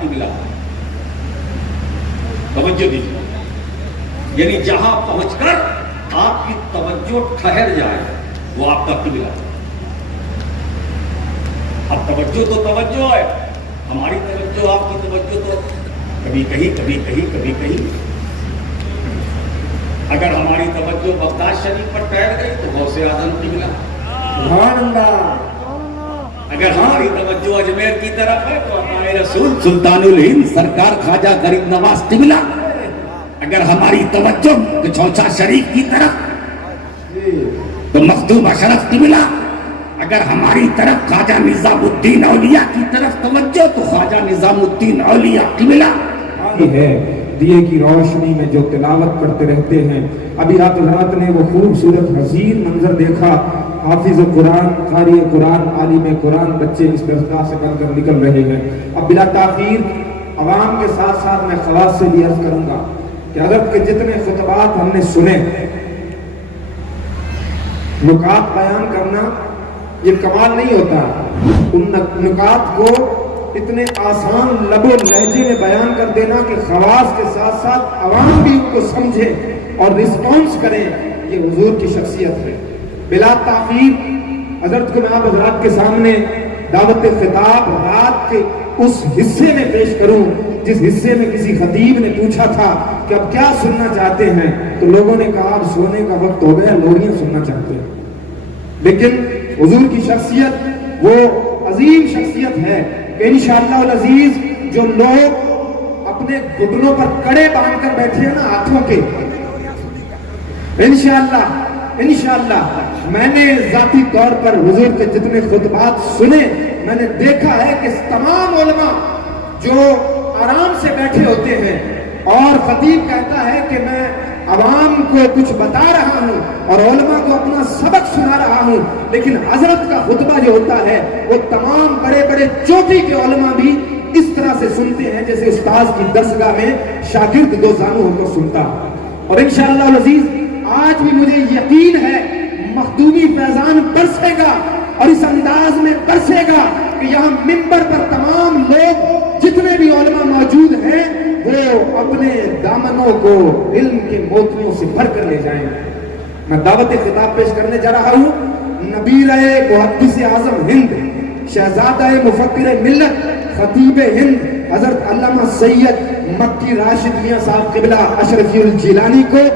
قبلہ. توجہ دیجیے، یعنی جہاں پہنچ کر آپ کی توجہ ٹھہر جائے وہ آپ کا قبلہ. اب توجہ تو توجہ ہے، ہماری توجہ آپ کی توجہ تو کبھی کہیں کبھی کہیں کبھی کہیں. اگر ہماری توجہ بغداد شریف پر ٹھہر گئی تو غوث اعظم قبلہ. سبحان اللہ. اگر ہماری توجہ اجمیر کی طرف ہے تو عطائے رسول سلطان الہند سرکار خواجہ غریب نواز قبلہ. اگر ہماری توجہ چوچا شریف کی طرف تو مخدوم اشرف قبلہ. اگر ہماری طرف خواجہ نظام الدین اولیاء کی طرف توجہ تو خواجہ نظام الدین اولیاء قبلہ. ہے دیے کی روشنی میں جو تلاوت کرتے رہتے ہیں. ابھی آپ حضرات نے وہ خوبصورت حسین منظر دیکھا، حافظ قرآن، قاری قرآن، عالم قرآن بچے اس درسگاہ سے بن کر نکل رہے ہیں. اب بلا تاخیر عوام کے ساتھ ساتھ میں خواص سے بھی عرض کروں گا کہ حضرت کے جتنے خطبات ہم نے سنے، نکات بیان کرنا یہ کمال نہیں ہوتا. ان نکات کو اتنے آسان لب و لہجے میں بیان کر دینا کہ خواص کے ساتھ ساتھ عوام بھی ان کو سمجھے اور رسپانس کریں، یہ حضور کی شخصیت ہے. بلا تاخیر حضرت کو میں آپ حضرات کے سامنے دعوت خطاب رات کے اس حصے میں پیش کروں جس حصے میں کسی خطیب نے پوچھا تھا کہ اب کیا سننا چاہتے ہیں، تو لوگوں نے کہا اب سونے کا وقت ہو گیا، لوریاں سننا چاہتے ہیں. لیکن حضور کی شخصیت وہ عظیم شخصیت ہے کہ انشاءاللہ العزیز جو لوگ اپنے گھٹنوں پر کڑے باندھ کر بیٹھے ہیں نا ہاتھوں کے، انشاءاللہ میں نے ذاتی طور پر حضور کے جتنے خطبات سنے، میں نے دیکھا ہے کہ تمام علماء جو آرام سے بیٹھے ہوتے ہیں اور خطیب کہتا ہے کہ میں عوام کو کچھ بتا رہا ہوں اور علماء کو اپنا سبق سنا رہا ہوں، لیکن حضرت کا خطبہ جو ہوتا ہے وہ تمام بڑے بڑے چوٹی کے علماء بھی اس طرح سے سنتے ہیں جیسے استاذ کی درسگاہ میں شاگرد دو زانو ہو کر سنتا. اور انشاءاللہ العزیز آج بھی مجھے یقین ہے مخدومی فیضان برسے گا اور اس انداز میں برسے گا کہ یہاں منبر پر تمام لوگ جتنے بھی علماء موجود ہیں وہ اپنے دامنوں کو علم کے موتیوں سے بھر کر لے جائیں. میں دعوت خطاب پیش کرنے جا رہا ہوں نبیر محدث اعظم ہند، شہزادہ مفکر ملت، خطیب ہند حضرت علامہ سید مکی راشد میاں صاحب قبلہ اشرفی الجیلانی کو.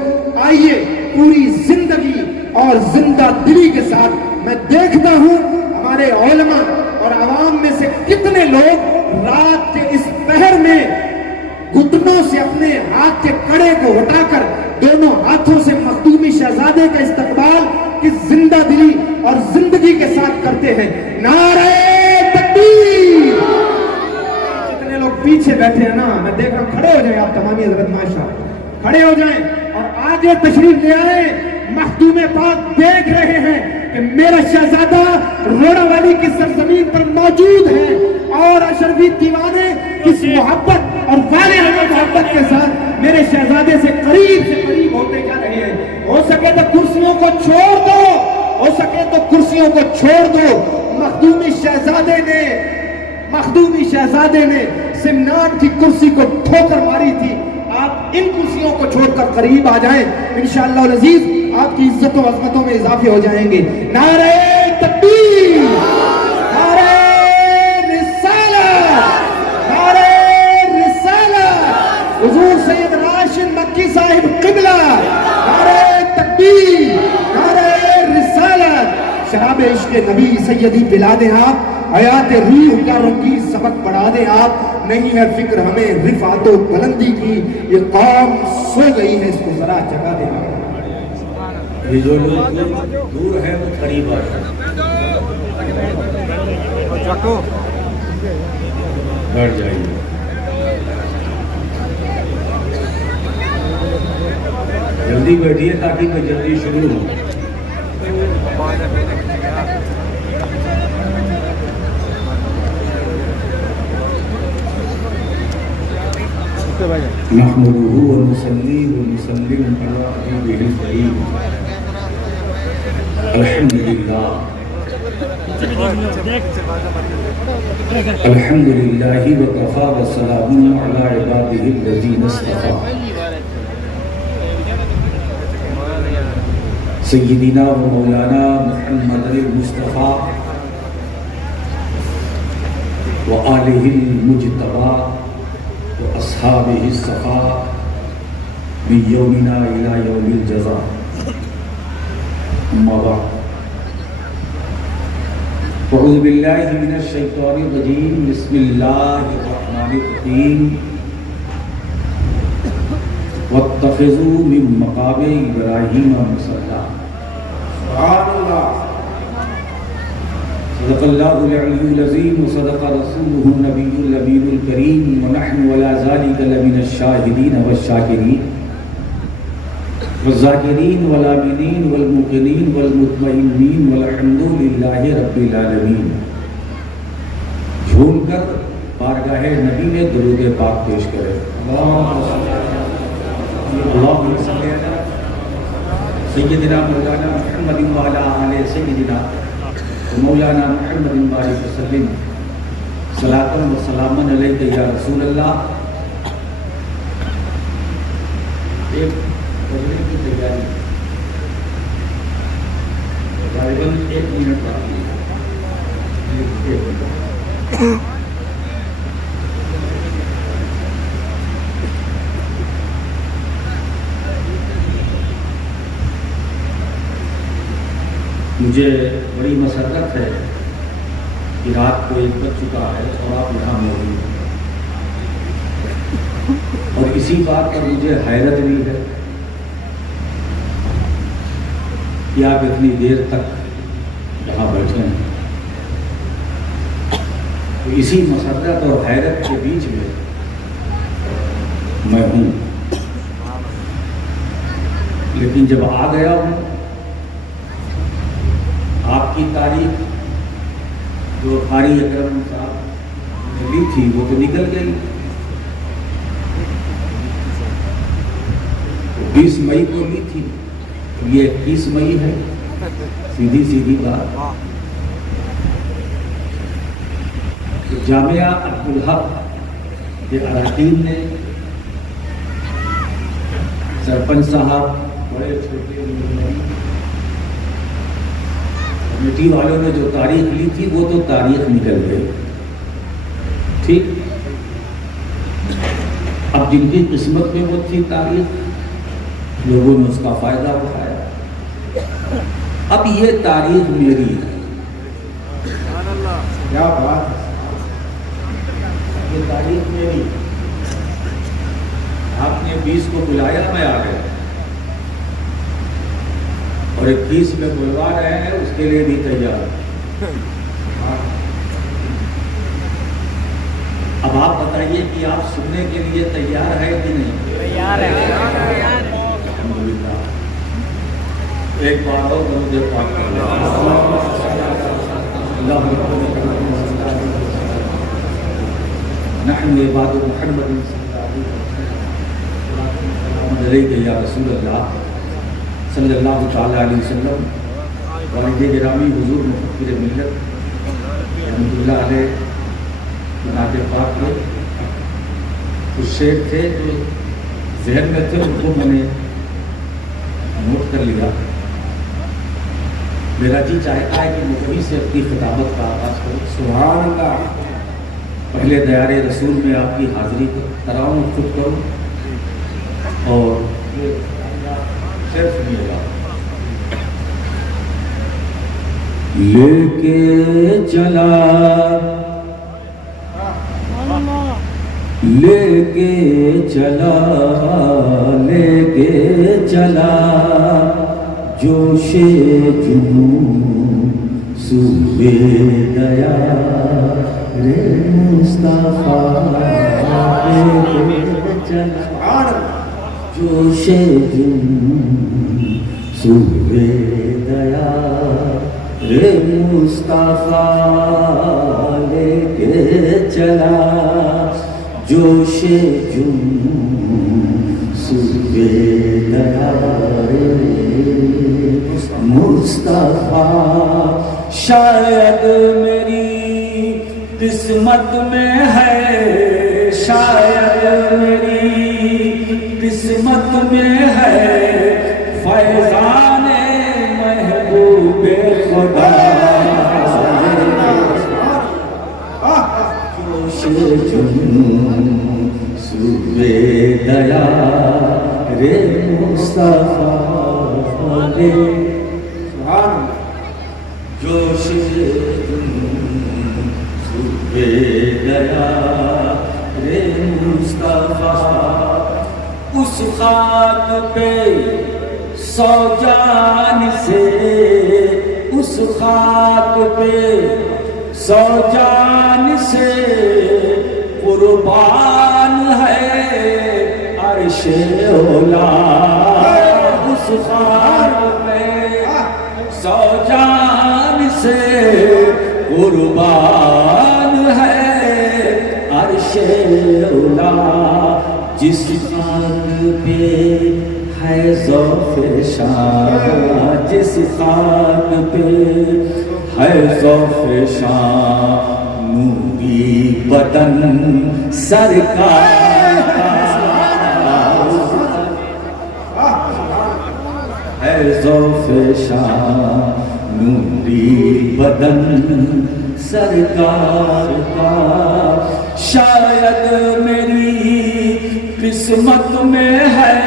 آئیے پوری زندگی اور زندہ دلی کے ساتھ میں دیکھتا ہوں ہمارے علماء اور عوام میں سے کتنے لوگ رات کے اس پہر میں گھٹنوں سے اپنے ہاتھ کے کڑے کو ہٹا کر دونوں ہاتھوں سے مخدومی شہزادے کا استقبال کس زندہ دلی اور زندگی کے ساتھ کرتے ہیں. نعرہ تکبیر. جتنے لوگ پیچھے بیٹھے ہیں نا میں دیکھ رہا ہوں، کھڑے ہو جائیں آپ تمامی حضرت ماشاء کھڑے ہو جائیں اور آگے تشریف لے آئیں. مخدوم پاک دیکھ رہے ہیں کہ میرا شہزادہ روڑا والی کی سرزمین پر موجود ہے اور اشرفی دیوانے کس محبت اور والے محبت کے ساتھ میرے شہزادے سے قریب ہوتے جا رہے ہیں. ہو سکے تو کرسیوں کو چھوڑ دو، ہو سکے تو کرسیوں کو چھوڑ دو. مخدومی شہزادے نے سمنان کی کرسی کو ٹھوکر ماری تھی. آپ ان کرسیوں کو چھوڑ کر قریب آ جائیں، انشاءاللہ العزیز آپ کی عزت و عظمتوں میں اضافے ہو جائیں گے. نعرہ تکبیر، نعرہ رسالت، نعرہ رسالت، حضور سید راشد مکی صاحب قبلہ، نعرہ تکبیر، نعرہ رسالت. شراب عشق نبی سیدی پلا دیں آپ، حیات روح کا رنگی سبق پڑھا دیں آپ. نہیں ہے فکر ہمیں رفعت و بلندی کی، یہ قوم سو گئی ہے، اس کو ذرا جگہ دیں آپ. یہ جو لوگ دور ہے وہ قریب آ بیٹھ جائیے. جلدی بیٹھیے تاکہ میں جلدی شروع ہوں. نحمده ونصلي ونسلم على حبيبه الكريم. الحمد لله الحمد للہ وکفی وسلام علی عبادہ الذین اصطفی سیدنا و مولانا محمد المصطفیٰ و آلہ المجتبیٰ و اصحابہ الصفا من یومنا الی یوم الجزاء اما بعد اعوذ باللہ من الشیطان الرجیم بسم اللہ الرحمن الرحیم واتخذوا من مقام ابراہیم مصلی سبحان اللہ صدق اللہ العلی العظیم وصدق رسولہ النبی الامین الکریم ونحن ولا ذلک لمن الشاہدین والشاکرین والذاکرین والآمنین والموقنین والمطمئنین والحمد للہ رب العالمین. جھوم کر بارگاہ نبی میں درود پاک پیش کرے. اللہم صلی علی سیدنا مولانا محمد وعلی آلہ سیدنا مولانا محمد بارک وسلم صلاۃ و سلام علیک یا رسول اللہ. ایک پڑھنے کی تیاری غالباً 1 منٹ باقی ہے. مجھے بڑی مسرت ہے کہ رات کو 1 بج چکا ہے اور آپ یہاں موجود ہیں، اور اسی بات پر مجھے حیرت بھی ہے کہ آپ اتنی دیر تک یہاں بیٹھے ہیں. تو اسی مسرت اور حیرت کے بیچ میں ہوں، لیکن جب آ گیا ہوں آپ کی تاریخ جو قاری اکرم صاحب نے لی تھی وہ تو نکل گئی. 20 مئی کو لی تھی، یہ 21 مئی ہے. سیدھی بات. جامعہ عبدالحق کے اراکین نے، سرپنچ صاحب، بڑے چھوٹے کمیٹی والوں نے جو تاریخ لی تھی وہ تو تاریخ نکل گئی. ٹھیک، اب جن کی قسمت میں وہ تھی تاریخ، لوگوں نے اس کا فائدہ اٹھایا. اب یہ تاریخ میری ہے. کیا بات ہے. یہ تاریخ میری. آپ نے 20 کو بلایا، میں آ گیا، اور 21 میں بلوا رہے ہیں، اس کے لیے بھی تیار. اب آپ بتائیے کہ آپ سننے کے لیے تیار ہے کہ نہیں؟ تیار ہے. الحمدللہ. ایک بار اور درود پاک کر لیں. نحن عباد محمد علیہ یا رسول اللہ صلی اللہ تعالی علیہ وسلم. والد گرامی حضور مفکر ملت رحمۃ اللہ علیہ نعت پاک کے کچھ شعر تھے جو ذہن میں تھے، ان کو میں نے نوٹ کر لیا. میرا جی چاہتا ہے کہ میں وہیں سے اپنی خطابت کا آغاز کروں. سبحان اللہ. پہلے دیار رسول میں آپ کی حاضری کراؤں، خود کروں، اور شعر سنیے گا. لے کے چلا لے کے چلا لے کے چلا جوش جنون صبح دیا رے مصطفیٰ. لے کے چلا جوش جنون صبح دیا رے مصطفیٰ. لے کے چلا جوش جنون صبح دیارے مصطفیٰ شاید میری قسمت میں ہے شاید میری قسمت میں ہے فیضان محبوب خدا جوش جنون صبح دیار مصطفیٰ جوش جنون صبح دیار مصطفیٰ اس خاک پہ سو جان سے اس خاک پہ سو جان سے قربان ہے عرش اولا اس خاک پہ سو جان سے قربان ہے عرش اولا جس خاک پہ ہے ذوف شان جس خاک پہ ہے ذوف شان نوری بدن سرکار ہے ذوف شان نوری بدن سرکار کا شاید میری قسمت میں ہے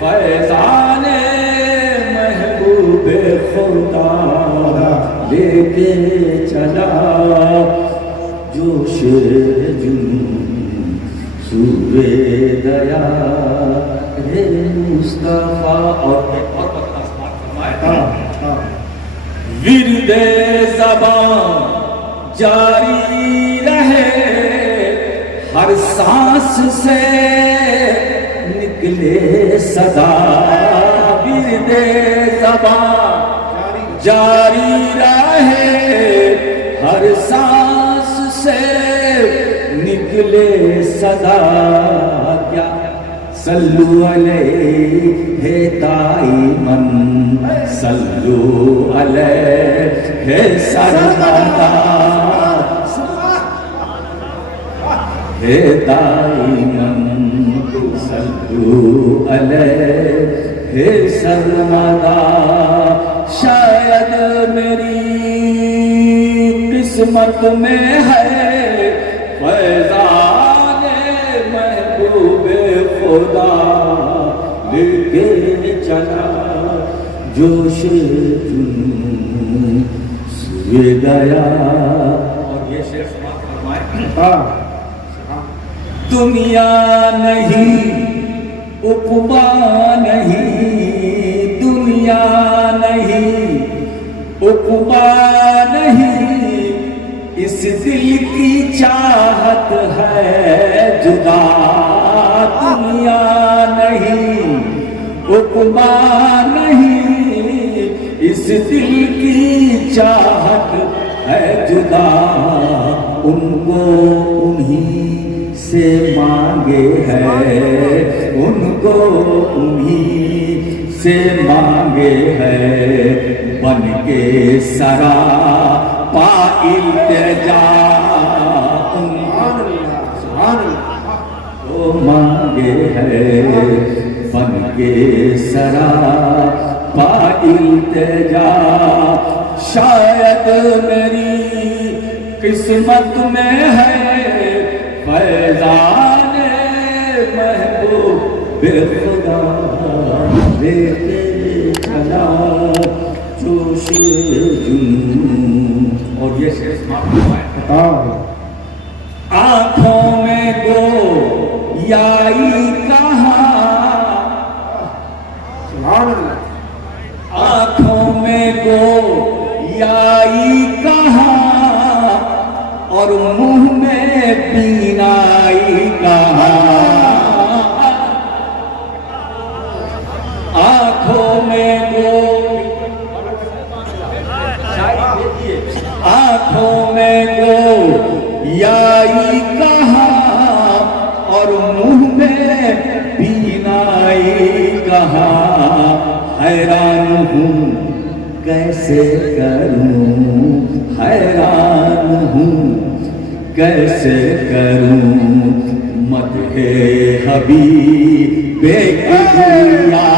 فیضان محبوب خدا لے کے چلا جوش جنون صبح دیار مصطفیٰ اور ورد زبان جاری رہے ہر سانس سے نکلے صدا ورد زبان جاری رہے ہر سانس سے نکلے صدا کیا صلو علیہ دائماً صلو علیہ سرمدا ہے دائماً صلو علیہ سرمدا شاید میری قسمت میں ہے فیضان محبوب خدا لے کے چلا جوش جنون صبح دیار اور یہ شعر سماعت فرمائے دنیا نہیں عقبا نہیں دنیا نہیں عقبا نہیں اس دل کی چاہت ہے جدا دنیا نہیں عقبا نہیں اس دل کی چاہت ہے جدا ان کو انہی سے مانگے ہے ان کو انہی سے مانگے ہے بن کے سرا پا التجا وہ مانگے ہے بن کے سرا پا التجا شاید میری قسمت میں ہے فیضان محبوب خدا لے کے چلا جوش جنون اور یہ شعر سماعت فرمائے آنکھوں میں گویائی کہاں آنکھوں میں گویائی کہاں اور منہ میں بینائی کہاں آنکھوں میں آنکھوں میں گویائی کہاں کہاں حیران ہوں کیسے کروں، حیران ہوں کیسے کروں مدح حبیب کبریا۔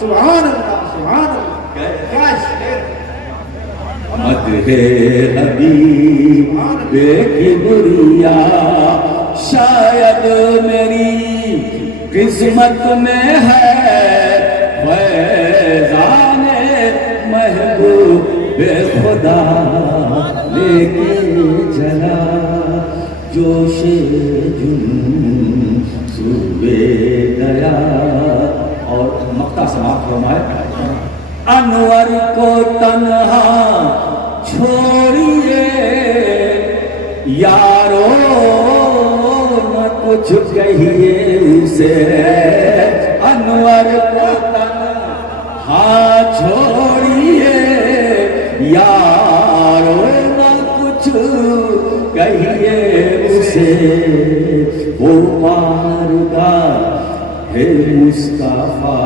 سبحان اللہ سبحان اللہ، کیا شعر! مدح حبیب کبریا، شاید میری قسمت میں ہے فیضان محبوب خدا لے کے چلا جوش جنون صوبے گیا۔ اور مقطع سماعت فرمائے، انور کو تنہا چھوڑیے یارو نہ کچھ کہیے اسے، انور کو تنہا چھوڑیے یارو نہ کچھ کہیے اسے، وہ بارگاہ ہے مصطفیٰ،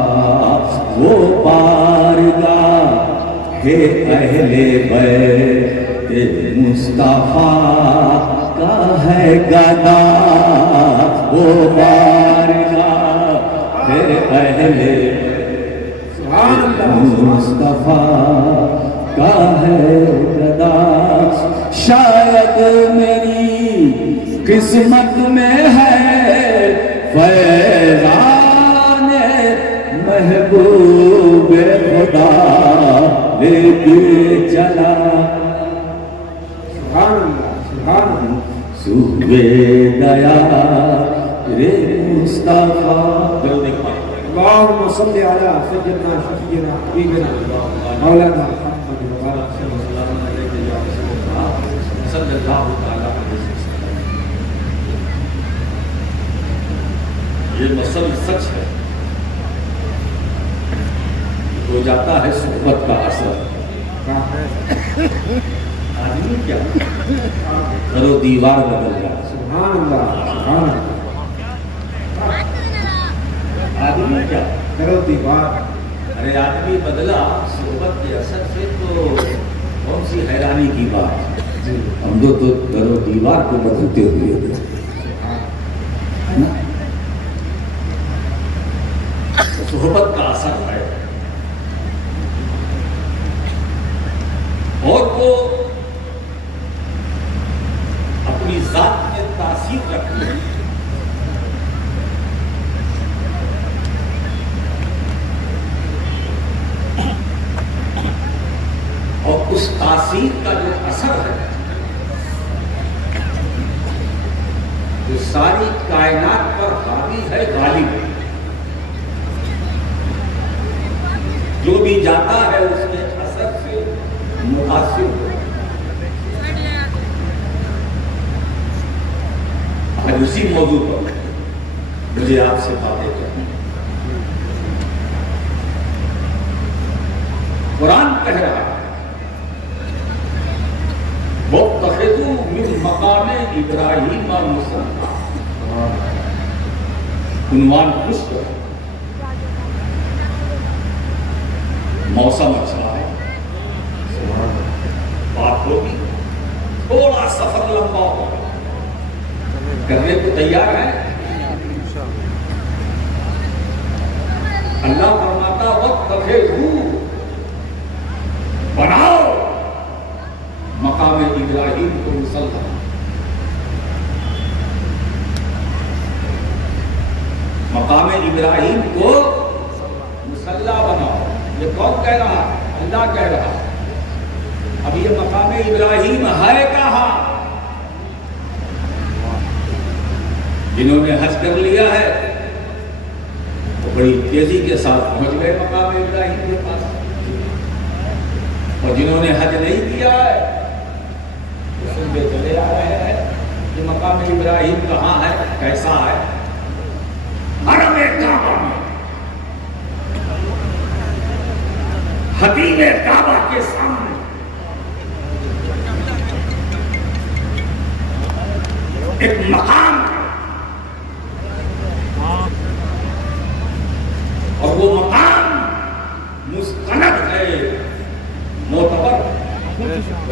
وہ بارگاہ ہے اہل بیت مصطفیٰ کا ہے گدا، وہ بارگاہ ہے اہل مصطفیٰ کا ہے گدا۔ شاید میری قسمت میں ہے فیضان محبوب خدا لے کے چلا سبحان اللہ سبحان اللہ، صوبے گیا رے مصطفیٰ۔ اللهم صل على سيدنا شفيعنا حبيبنا مولانا محمد وعلى صلی اللہ تعالیٰ علیہ وسلم۔ یہ مسل سچ ہے، ہو جاتا ہے صحبت کا اثر۔ آدمی کیا کرو دیوار بدل جاتا، سبحان اللہ سبحان اللہ، آدمی کیا کرو دیوار، ارے آدمی بدلا صحبت کے اثر سے تو کون سی حیرانی کی بات۔ ہم تو در و دیوار کو بدلتے ہوئے صحبت کا اثر ہے، اور وہ اپنی ذات میں تاثیر رکھتی ہے۔ اور اس تاثیر کا جو اثر ہے جو ساری کائنات پر حاوی ہے، غالب ہے، جو بھی جاتا ہے اس کے اثر سے متاثر ہو۔ آج اسی موضوع پر مجھے آپ سے باتیں کرنی۔ قرآن کہہ رہا ہے وَاتَّخِذُوا مِن مَقَامِ إِبْرَاهِيمَ مُصَلًّى، عنوان خوش کر، موسم اچھا ہے، بات ہوگی، تھوڑا سفر لمبا ہوگا، کرنے کو تیار ہے؟ اللہ فرماتا وَاتَّخِذُوا، بناؤ مقام ابراہیم کو مصلی، مقام ابراہیم کو مصلی بناؤ۔ یہ کون کہہ رہا؟ اللہ کہہ رہا۔ اب یہ مقام ابراہیم ہے کہاں؟ جنہوں نے حج کر لیا ہے وہ بڑی تیزی کے ساتھ پہنچ گئے مقام ابراہیم کے پاس، اور جنہوں نے حج نہیں کیا ہے وہ سنتے چلے آ رہے ہیں کہ مقام ابراہیم کہاں ہے، کیسا ہے۔ حرم کعبہ میں، حبیب کعبہ کے سامنے ایک مقام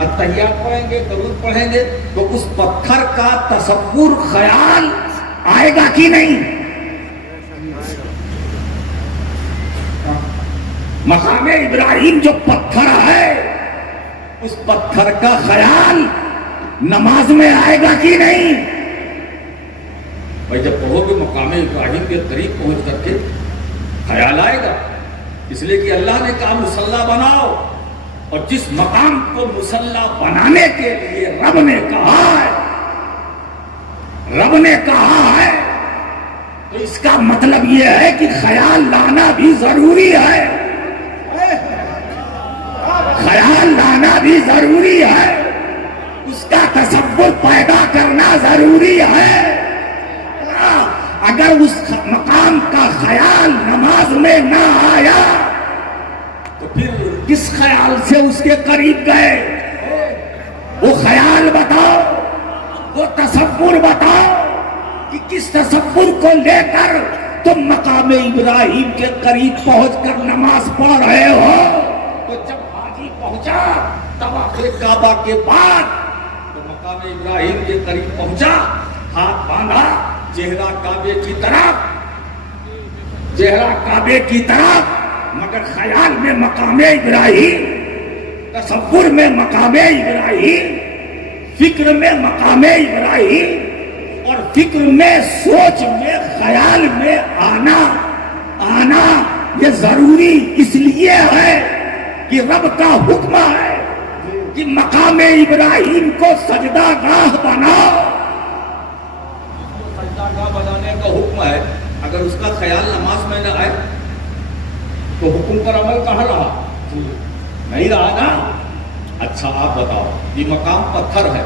التحیات پڑھیں گے، درود پڑھیں گے، تو اس پتھر کا تصور خیال آئے گا کہ نہیں؟ مقام ابراہیم جو پتھر ہے، اس پتھر کا خیال نماز میں آئے گا کہ نہیں؟ بھائی جب پڑھو گے مقام ابراہیم کے قریب پہنچ کر کے خیال آئے گا، اس لیے کہ اللہ نے کہا مصلی بناؤ، اور جس مقام کو مصلی بنانے کے لیے رب نے کہا ہے تو اس کا مطلب یہ ہے کہ خیال لانا بھی ضروری ہے، خیال لانا بھی ضروری ہے، اس کا تصور پیدا کرنا ضروری ہے۔ اگر اس مقام کا خیال نماز میں نہ آیا تو پھر کس خیال سے اس کے قریب گئے؟ وہ خیال بتاؤ، وہ تصور بتاؤ کہ کس تصور کو لے کر تم مقام ابراہیم کے قریب پہنچ کر نماز پڑھ رہے ہو۔ تو جب حاجی پہنچا طواف کعبہ کے بعد تو مقام ابراہیم کے قریب پہنچا، ہاتھ باندھا، چہرہ کعبے کی طرف، مگر خیال میں مقام ابراہیم، تصور میں مقام ابراہیم، فکر میں مقام ابراہیم، اور فکر میں، سوچ میں، خیال میں آنا یہ ضروری اس لیے ہے کہ رب کا حکم ہے کہ مقام ابراہیم کو سجدہ گاہ بناؤ۔ سجدہ گاہ بنانے کا حکم ہے، اگر اس کا خیال نماز میں نہ آئے تو حکم پر عمل کہاں رہا؟ نہیں رہا نا۔ اچھا آپ بتاؤ، یہ مقام پتھر ہے،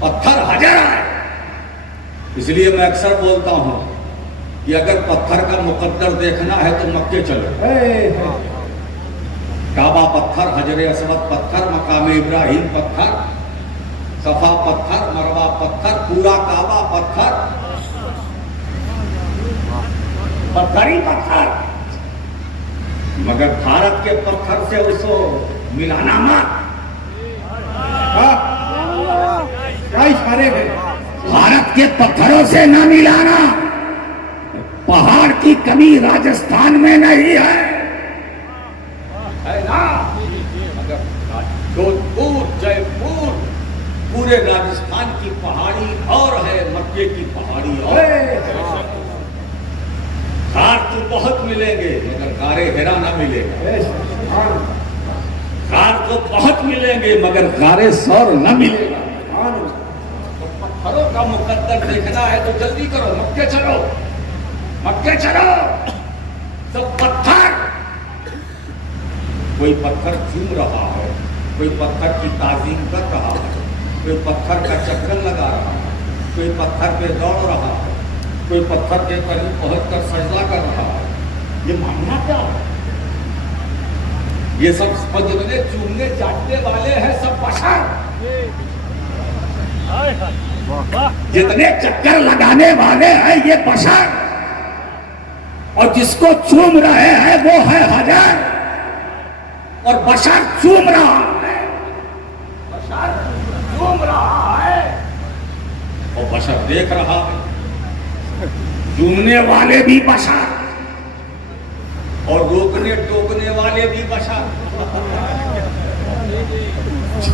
پتھر حجر ہے، اس لیے میں اکثر بولتا ہوں کہ اگر پتھر کا مقدر دیکھنا ہے تو مکے چلو۔ کعبہ پتھر، حجر اسود پتھر، مقام ابراہیم پتھر، صفا پتھر، مروہ پتھر، پورا کعبہ پتھر، پتھر ہی پتھر، مگر بھارت کے پتھر سے اس کو ملانا مت۔ بھارت کے پتھروں سے نہ ملانا، پہاڑ کی کمی راجستھان میں نہیں ہے نا، مگر جودھپور، جے پور، پورے راجستھان کی پہاڑی اور ہے، مکے کی پہاڑی اور ہے۔ غار تو بہت ملیں گے مگر غار ہرا نہ ملے گا، غار تو بہت ملیں گے مگر غار سور نہ ملے گا۔ پتھروں کا مقدر دیکھنا ہے تو جلدی کرو، مکے چلو، مکے چلو۔ تو پتھر، کوئی پتھر چوم رہا ہے، کوئی پتھر کی تعظیم کر رہا ہے، کوئی پتھر کا چکر لگا رہا ہے، کوئی پتھر پہ دوڑ رہا ہے، کوئی پتھر کے قریب پہنچ کر سجدہ کر رہا ہے، یہ ماننا کیا ہے؟ یہ سب جتنے چومنے چاٹنے والے ہیں سب بشر، جتنے چکر لگانے والے ہیں یہ بشر، اور جس کو چوم رہے ہیں وہ ہے حجر، اور بشر چوم رہا ہے، بشر چوم رہا ہے، اور بشر دیکھ رہا ہے، چومنے والے بھی بشر اور روکنے ٹوکنے والے بھی بشر،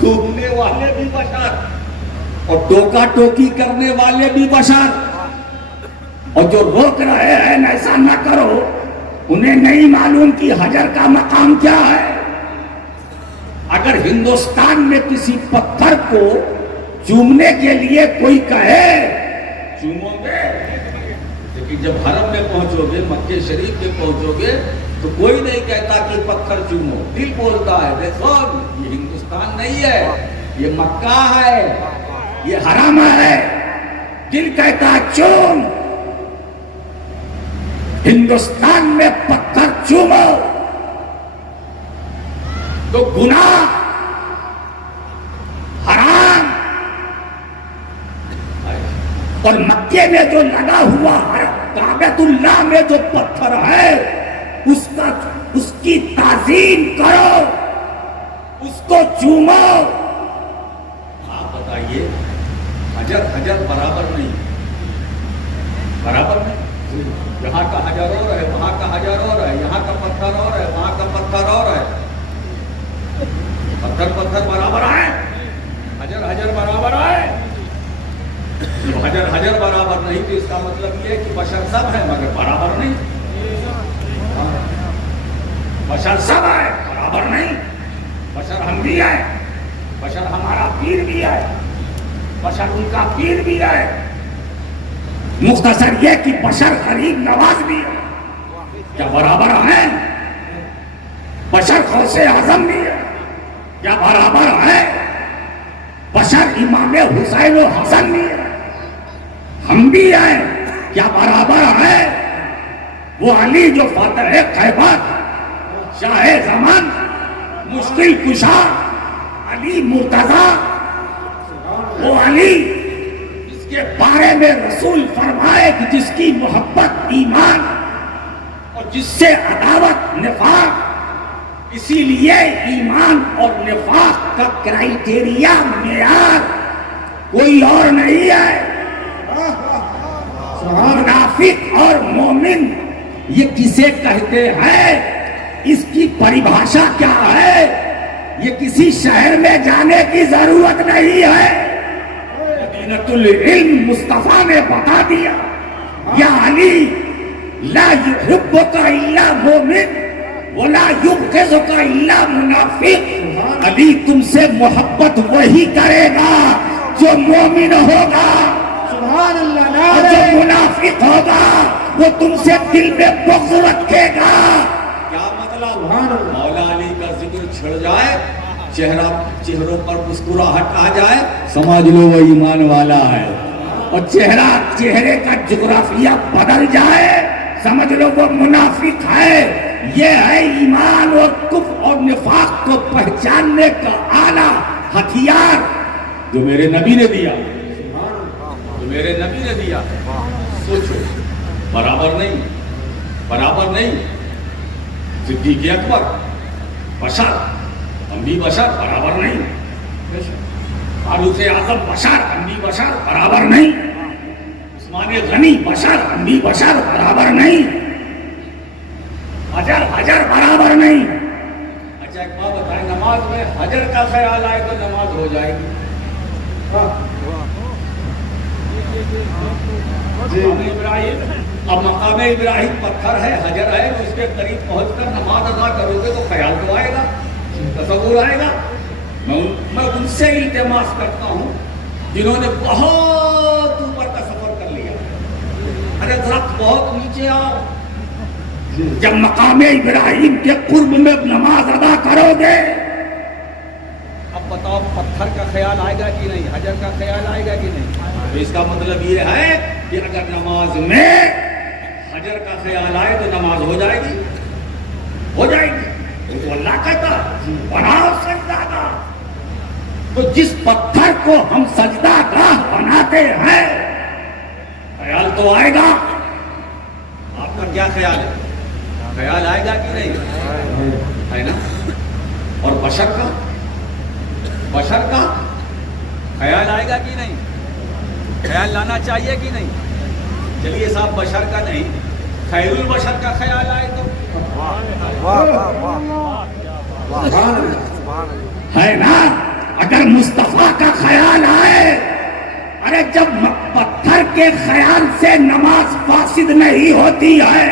چومنے والے بھی بشر اور ٹوکا ٹوکی کرنے والے بھی بشر، اور جو روک رہے ہیں ایسا نہ کرو، انہیں نہیں معلوم کہ حجر کا مقام کیا ہے۔ اگر ہندوستان میں کسی پتھر کو چومنے کے لیے کوئی کہے چومو گے، لیکن جب حرم میں پہنچو گے، مکے شریف میں پہنچو گے تو کوئی نہیں کہتا کہ پتھر چومو، دل بولتا ہے دیکھو یہ ہندوستان نہیں ہے، یہ مکہ ہے، یہ حرم ہے، دل کہتا ہے چوم۔ ہندوستان میں پتھر چومو تو گناہ، حرام، اور مکے میں جو لگا ہوا کعبۃ اللہ میں جو پتھر ہے اس کی تعظیم کرو، اس کو چومو، حجر برابر نہیں، برابر نہیں. یہاں کا حجر اور ہے، وہاں کا حجر اور ہے، یہاں کا پتھر اور ہے، وہاں کا پتھر اور ہے. پتھر برابر ہے، حجر برابر ہے. جب حجر برابر نہیں تو اس کا مطلب یہ ہے کہ بشر سب ہے مگر برابر نہیں. بشر سب ہے برابر نہیں. بشر ہم بھی ہے، بشر ہمارا پیر بھی ہے، بشر ان کا پیر بھی ہے. مختصر یہ کہ بشر غریب نواز بھی ہے. کیا برابر ہیں؟ بشر غوث اعظم بھی ہے. کیا برابر ہے؟ بشر امام حسین و حسن بھی ہے. ہم بھی ہیں. کیا برابر ہے؟ وہ علی جو فاتح خیبر، شاہ زمان، مشکل کشا علی مرتضیٰ، وہ علی اس کے بارے میں رسول فرمائے کہ جس کی محبت ایمان اور جس سے عداوت نفاق. اسی لیے ایمان اور نفاق کا کرائیٹیریا معیار کوئی اور نہیں ہے. منافق اور مومن یہ کسے کہتے ہیں؟ اس کی پریبھاشا کیا ہے؟ یہ کسی شہر میں جانے کی ضرورت نہیں ہے. مدینۃ العلم مصطفیٰ نے بتا دیا، یا علی لا یحبک الا مومن ولا یبغضک الا منافق. علی تم سے محبت وہی کرے گا جو مومن ہوگا، سبحان اللہ. اور جو منافق ہوگا وہ تم سے دل میں بغض رکھے گا. کیا مطلب؟ مولا علی کا ذکر چھڑ جائے، چہروں پر مسکراہٹ آ جائے، سمجھ لو وہ ایمان والا ہے. اور چہرے کا جغرافیہ بدل جائے، سمجھ لو وہ منافق ہے. یہ ہے ایمان اور کفر اور نفاق کو پہچاننے کا اعلیٰ ہتھیار جو میرے نبی نے دیا، میرے نبی نے دیا. سوچو، برابر نہیں. صدیق اکبر بشر، ہم بھی بشر، برابر نہیں. فاروق اعظم بشر، ہم بھی بشر، برابر نہیں. عثمان غنی بشر، ہم بھی بشر، برابر نہیں. حجر برابر نہیں. اچھا ایک بات بتائیں، نماز میں حجر کا خیال آئے تو نماز ہو جائے گی. اب مقام ابراہیم پتھر ہے، حجر ہے، اس کے قریب پہنچ کر نماز ادا کرو گے تو خیال تو آئے گا، تصور آئے گا. میں ان سے التماس کرتا ہوں جنہوں نے بہت اوپر کا سفر کر لیا. ارے درخت بہت نیچے آؤ، جب مقام ابراہیم کے قرب میں نماز ادا کرو گے، اب بتاؤ پتھر کا خیال آئے گا کہ نہیں، حجر کا خیال آئے گا کہ نہیں؟ تو اس کا مطلب یہ ہے کہ اگر نماز میں حجر کا خیال آئے تو نماز ہو جائے گی. وہ تو اللہ کہتا بناؤ سجدہ گاہ. تو جس پتھر کو ہم سجدہ گاہ بناتے ہیں خیال تو آئے گا. آپ کا کیا خیال ہے؟ خیال آئے گا کہ نہیں؟ ہے نا. اور بشر کا خیال آئے گا کہ نہیں؟ خیال لانا چاہیے کہ نہیں؟ چلیے صاحب بشر کا نہیں، خیر البشر کا خیال آئے تو ہے نا. اگر مصطفیٰ کا خیال آئے، ارے جب پتھر کے خیال سے نماز فاسد نہیں ہوتی ہے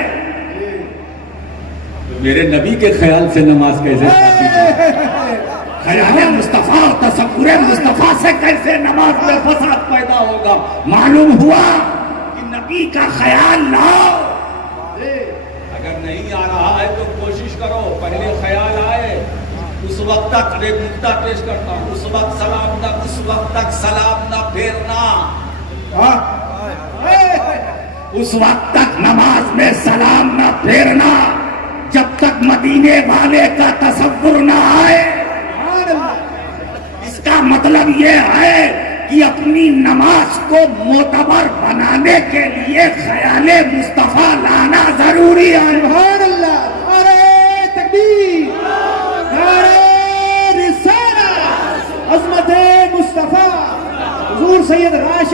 تو میرے نبی کے خیال سے نماز کیسے فاسد ہوتی؟ خیال مصطفیٰ، تصور مصطفیٰ سے کیسے نماز میں فساد پیدا ہوگا؟ معلوم ہوا کہ نبی کا خیال لاؤ. اگر نہیں آ رہا ہے تو کوشش کرو پہلے خیال آئے، اس وقت تک ایک نقطہ پیش کرتا ہوں، اس وقت تک سلام نہ پھیرنا. اس وقت تک نماز میں سلام نہ پھیرنا جب تک مدینے والے کا تصور نہ آئے. اس کا مطلب یہ ہے کہ اپنی نماز کو معتبر بنانے کے لیے خیال مصطفیٰ لانا ضروری ہے. سبحان اللہ. ارے تکبیر، ارے رسالہ، عظمت مصطفیٰ حضور سید راشد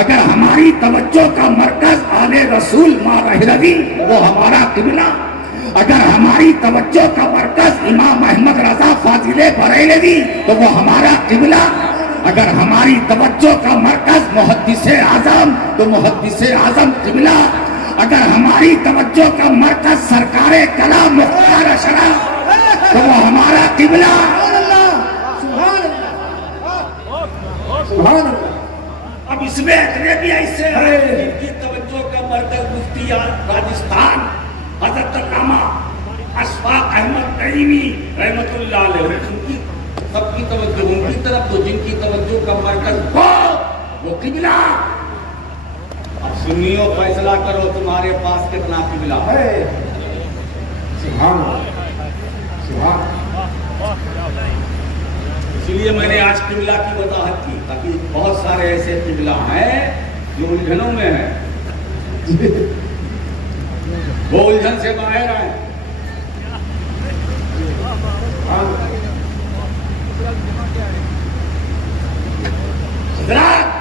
اگر ہماری توجہ کا مرکز آل رسول ماں رہلوی وہ ہمارا قبلہ، اگر ہماری توجہ کا مرکز امام احمد رضا فاضل بریلوی تو وہ ہمارا قبلہ، اگر ہماری توجہ کا مرکز محدث اعظم تو محدث اعظم قبلہ، اگر ہماری توجہ کا مرکز سرکار کلام مختار اشرف تو وہ ہمارا قبلہ۔ سبحان اللہ۔ اب اس میں اتنے بھی ایسے ہیں جن کی توجہ کا مرکز مفتی راجستھان حضرت علامہ اشفاق احمد کریمی رحمت اللہ علیہ، ان کی سب کی توجہ ان کی طرف، تو جن کی توجہ کا مرکز وہ قبلہ۔ اب سنیو فیصلہ کرو تمہارے پاس کتنا قبلہ ہے۔ سبحان اللہ، سبحان اسی لیے میں نے آج قبلہ کی وضاحت کی، تاکہ بہت سارے ایسے قبلہ ہیں جو الجھنوں میں ہیں، وہ الجھن سے باہر آئے۔ حضرات،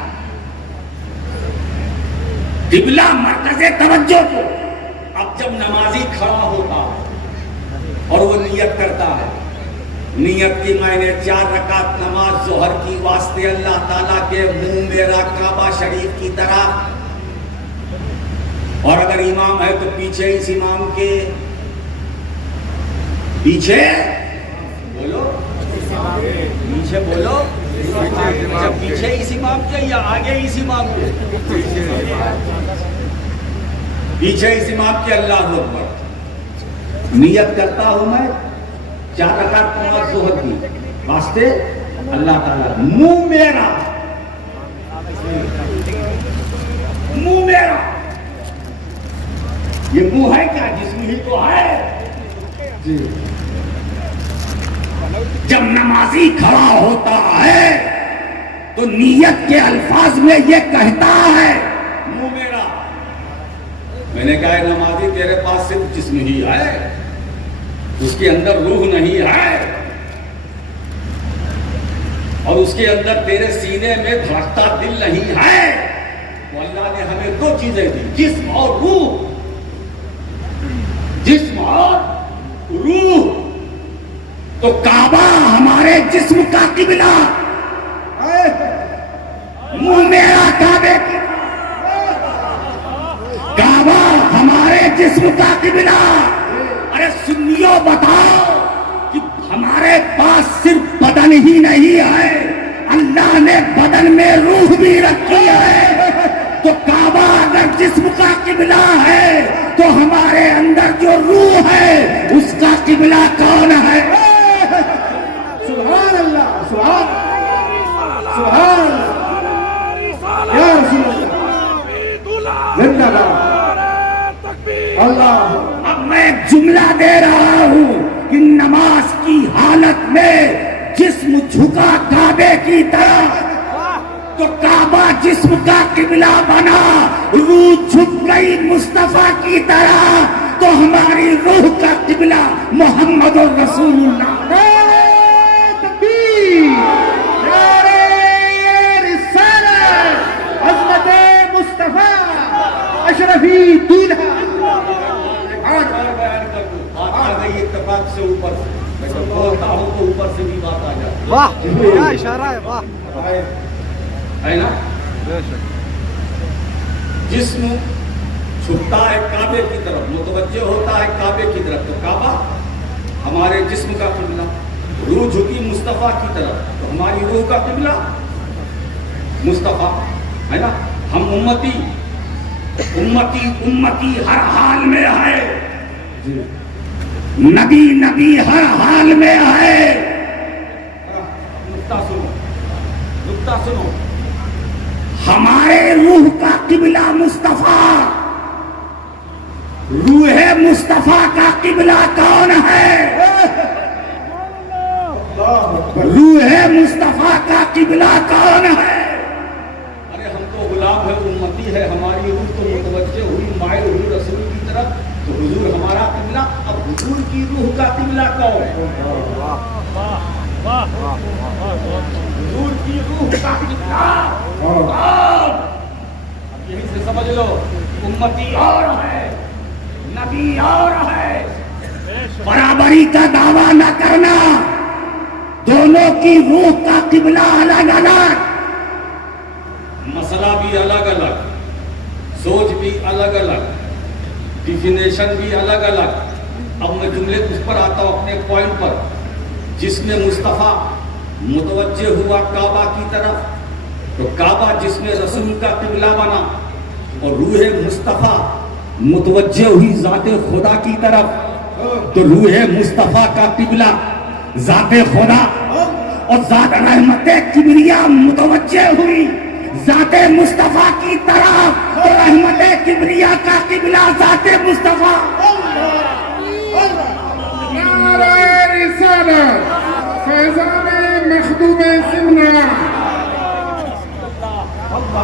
قبلہ مرکز توجہ کو اب جب نمازی کھڑا ہوتا ہے اور وہ نیت کرتا ہے، نیت کی میں نے 4 رکعت نماز ظہر کی واسطے اللہ تعالیٰ کے منہ میرا کعبہ شریف کی طرح، اور اگر امام ہے تو پیچھے اس امام کے پیچھے بولو، پیچھے بولو، پیچھے اس امام کے یا آگے اس امام کے؟ پیچھے اس امام کے۔ اللہ اکبر، نیت کرتا ہوں میں 4 رکعت نماز ظہر کی واسطے اللہ تعالیٰ، منہ میرا، منہ میرا، یہ منہ ہے کیا؟ جسم ہی تو ہے۔ جب نمازی کھڑا ہوتا ہے تو نیت کے الفاظ میں یہ کہتا ہے منہ میرا۔ میں نے کہا نمازی تیرے پاس صرف جسم ہی ہے، اس کے اندر روح نہیں ہے، اور اس کے اندر تیرے سینے میں دھڑکتا دل نہیں ہے۔ تو اللہ نے ہمیں 2 چیزیں دی، جسم اور روح، جسم اور روح۔ تو کعبہ ہمارے جسم کا قبلہ، منہ میرا کعبے کی، کعبہ ہمارے جسم کا قبلہ۔ ارے سنیو بتاؤ کہ ہمارے پاس صرف بدن ہی نہیں ہے، اللہ نے بدن میں روح بھی رکھی ہے۔ تو کعبہ اگر جسم کا قبلہ ہے تو ہمارے اندر جو روح ہے اس کا قبلہ کون ہے؟ سبحان اللہ، سبحان سبحان یا رسول اللہ، زندہ باد اللہ۔ اب میں ایک جملہ دے رہا ہوں کہ نماز کی حالت میں جسم جھکا کعبے کی طرف تو کعبہ جسم کا قبلہ بنا، روح جھک گئی مصطفیٰ کی طرح تو ہماری روح کا قبلہ محمد رسول اللہ۔ اشرفی دولہا اتفاق سے اوپر سے میں جب بولتا ہوں تو اوپر سے بھی بات آ جاتی ہے۔ واہ کیا اشارہ ہے، واہ ہے نا؟ جسم چھپتا ہے کعبے کی طرف، متوجہ ہوتا ہے کعبے کی طرف، تو کعبہ ہمارے جسم کا قبلہ، روح جھکی مصطفیٰ کی طرف تو ہماری روح کا قبلہ مصطفیٰ ہے نا۔ ہم امتی امتی امتی ہر حال میں ہے، نبی نبی ہر حال میں ہے۔ نکتہ سنو، نکتہ سنو، ہمارے روح کا قبلہ مصطفیٰ، روح مصطفیٰ کا قبلہ کون ہے؟ روح مصطفیٰ کا قبلہ کون ہے؟ ارے ہم تو غلام ہے، امتی ہے، ہماری روح تو متوجہ ہوئی مائل ہوئی رسول کی طرف، تو حضور ہمارا قبلہ۔ اب حضور کی روح کا قبلہ کون ہے؟ حضور کی روح کا قبلہ کون؟ یہی سے سمجھ لو امتی اور ہے نبی اور ہے. برابری کا دعویٰ نہ کرنا. دونوں کی روح کا قبلہ الگ الگ, مسئلہ بھی الگ الگ, سوچ بھی الگ الگ, ڈیفینیشن بھی الگ الگ. اب میں جملے اس پر آتا ہوں اپنے پوائنٹ پر. جس میں مصطفیٰ متوجہ ہوا کعبہ کی طرف تو کعبہ جس میں رسول کا قبلہ بنا, اور روح مصطفیٰ متوجہ ہوئی ذات خدا کی طرف تو روح مصطفیٰ کا قبلہ ذات خدا, اور ذات رحمت کبریا متوجہ ہوئی ذات مصطفیٰ کی طرف تو رحمت کبریا کا قبلہ ذات مصطفیٰ. نعرہ رسالت فیضان مخدوم سمنا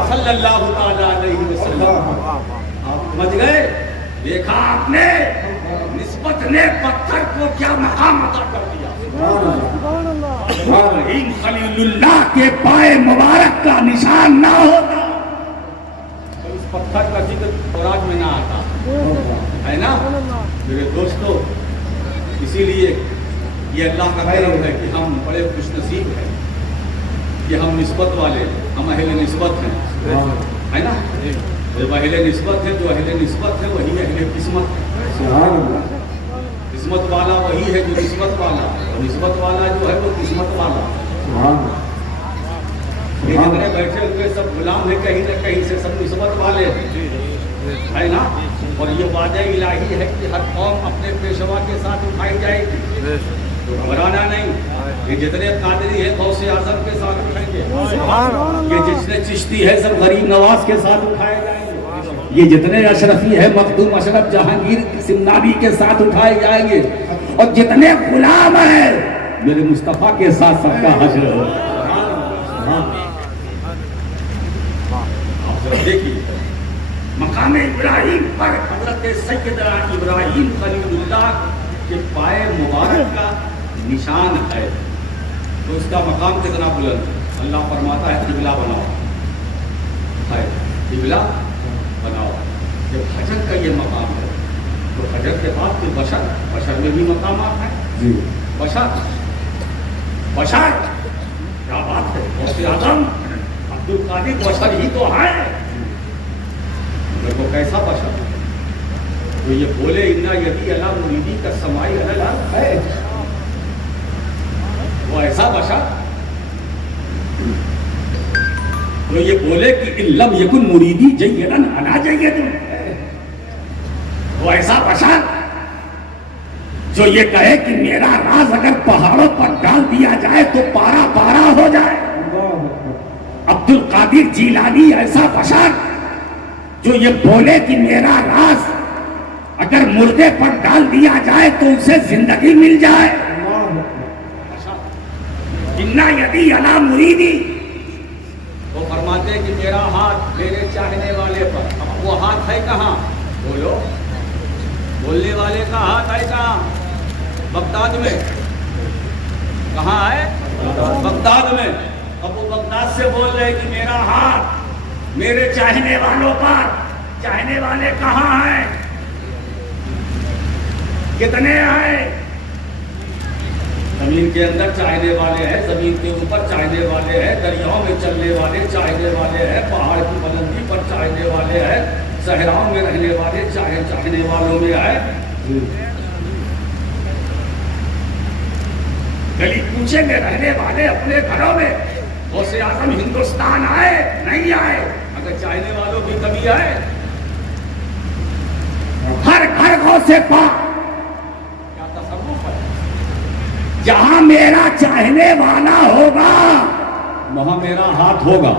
صلی اللہ تعالیٰ علیہ وسلم. آپ سمجھ گئے؟ دیکھا آپ نے نسبت نے پتھر کو کیا مقام عطا کر دیا. ابراہیم خلیل اللہ کے پائے مبارک کا نشان نہ ہوتا تو اس پتھر کا ذکر قرآن میں نہ آتا ہے نا میرے دوستو. اسی لیے یہ اللہ کا کرم ہے کہ ہم بڑے خوش نصیب ہیں کہ ہم نسبت والے, ہم اہل نسبت ہیں, ہے نا. جو اہل نسبت ہے, جو اہل نسبت ہے وہی اہل قسمت ہے. قسمت والا وہی ہے جو نسبت والا, اور نسبت والا جو ہے وہ قسمت والا. یہ جتنے بیٹھے ہوئے سب غلام ہیں کہیں نہ کہیں سے, سب نسبت والے ہیں, ہے نا. اور یہ وعدہ الہی ہے کہ ہر قوم اپنے پیشوا کے ساتھ اٹھائی جائے گی, تو گھبرانا نہیں. یہ جتنے قادری ہے غوث اعظم کے ساتھ اٹھائیں گے, یہ جتنے چشتی ہے سب غریب نواز کے ساتھ اٹھائے جائیں گے, یہ جتنے اشرفی ہے مخدوم اشرف جہانگیر سمنانی کے ساتھ اٹھائے جائیں گے, اور جتنے غلام ہیں میرے مصطفیٰ کے ساتھ سب کا حشر ہو. آپ ذرا دیکھیے مقام ابراہیم پر حضرت سیدنا ابراہیم خلیل اللہ کے پائے مبارک کا نشان ہے, تو اس کا مقام کتنا بلند. اللہ فرماتا ہے قبلہ بناؤ, ہے قبلہ بناؤ. جب حجر کا یہ مقام ہے تو حجر کے بعد پھر بشر میں بھی مقامات ہیں. بشر کیا بات ہے. غوث اعظم عبد القادر بشر ہی تو ہے, مگر وہ کیسا بشر تو یہ بولے انا یدی علی مریدی کا سمائی الگ ہے, وہ ایسا بشر تو یہ بولے کہ ان لم یکن مریدی جیدن انا جیدن, وہ ایسا بشر جو یہ کہے کہ میرا راز اگر پہاڑوں پر ڈال دیا جائے تو پارا پارا ہو جائے. عبد القادر جیلانی ایسا بشر جو یہ بولے کہ میرا راز اگر مردے پر ڈال دیا جائے تو اسے زندگی مل جائے. انا یدی علی مریدی, وہ فرماتے ہیں کہ میرا ہاتھ میرے چاہنے والے پر. اب وہ ہاتھ ہے کہاں, بولو, بولنے والے کا ہاتھ ہے کہاں, بغداد میں. کہاں ہے, بغداد میں. اب وہ بغداد سے بول رہے کہ میرا ہاتھ میرے چاہنے والوں پر. چاہنے والے کہاں ہیں, کتنے ہیں. زمین کے اندر چاہنے والے ہیں, زمین کے اوپر چاہنے والے ہیں, دریاؤں میں چلنے والے چاہنے والے ہیں, پہاڑ کی بلندی پر چاہنے والے ہیں, صحراؤں میں رہنے والے چاہنے والوں میں ہے. گلی کوچے میں رہنے والے اپنے گھروں میں. غوث اعظم ہندوستان آئے نہیں آئے, اگر چاہنے والوں کی کمی آئے. ہر گھر غوث پاک, کیا تصوف ہے. جہاں میرا چاہنے والا ہوگا وہاں میرا ہاتھ ہوگا.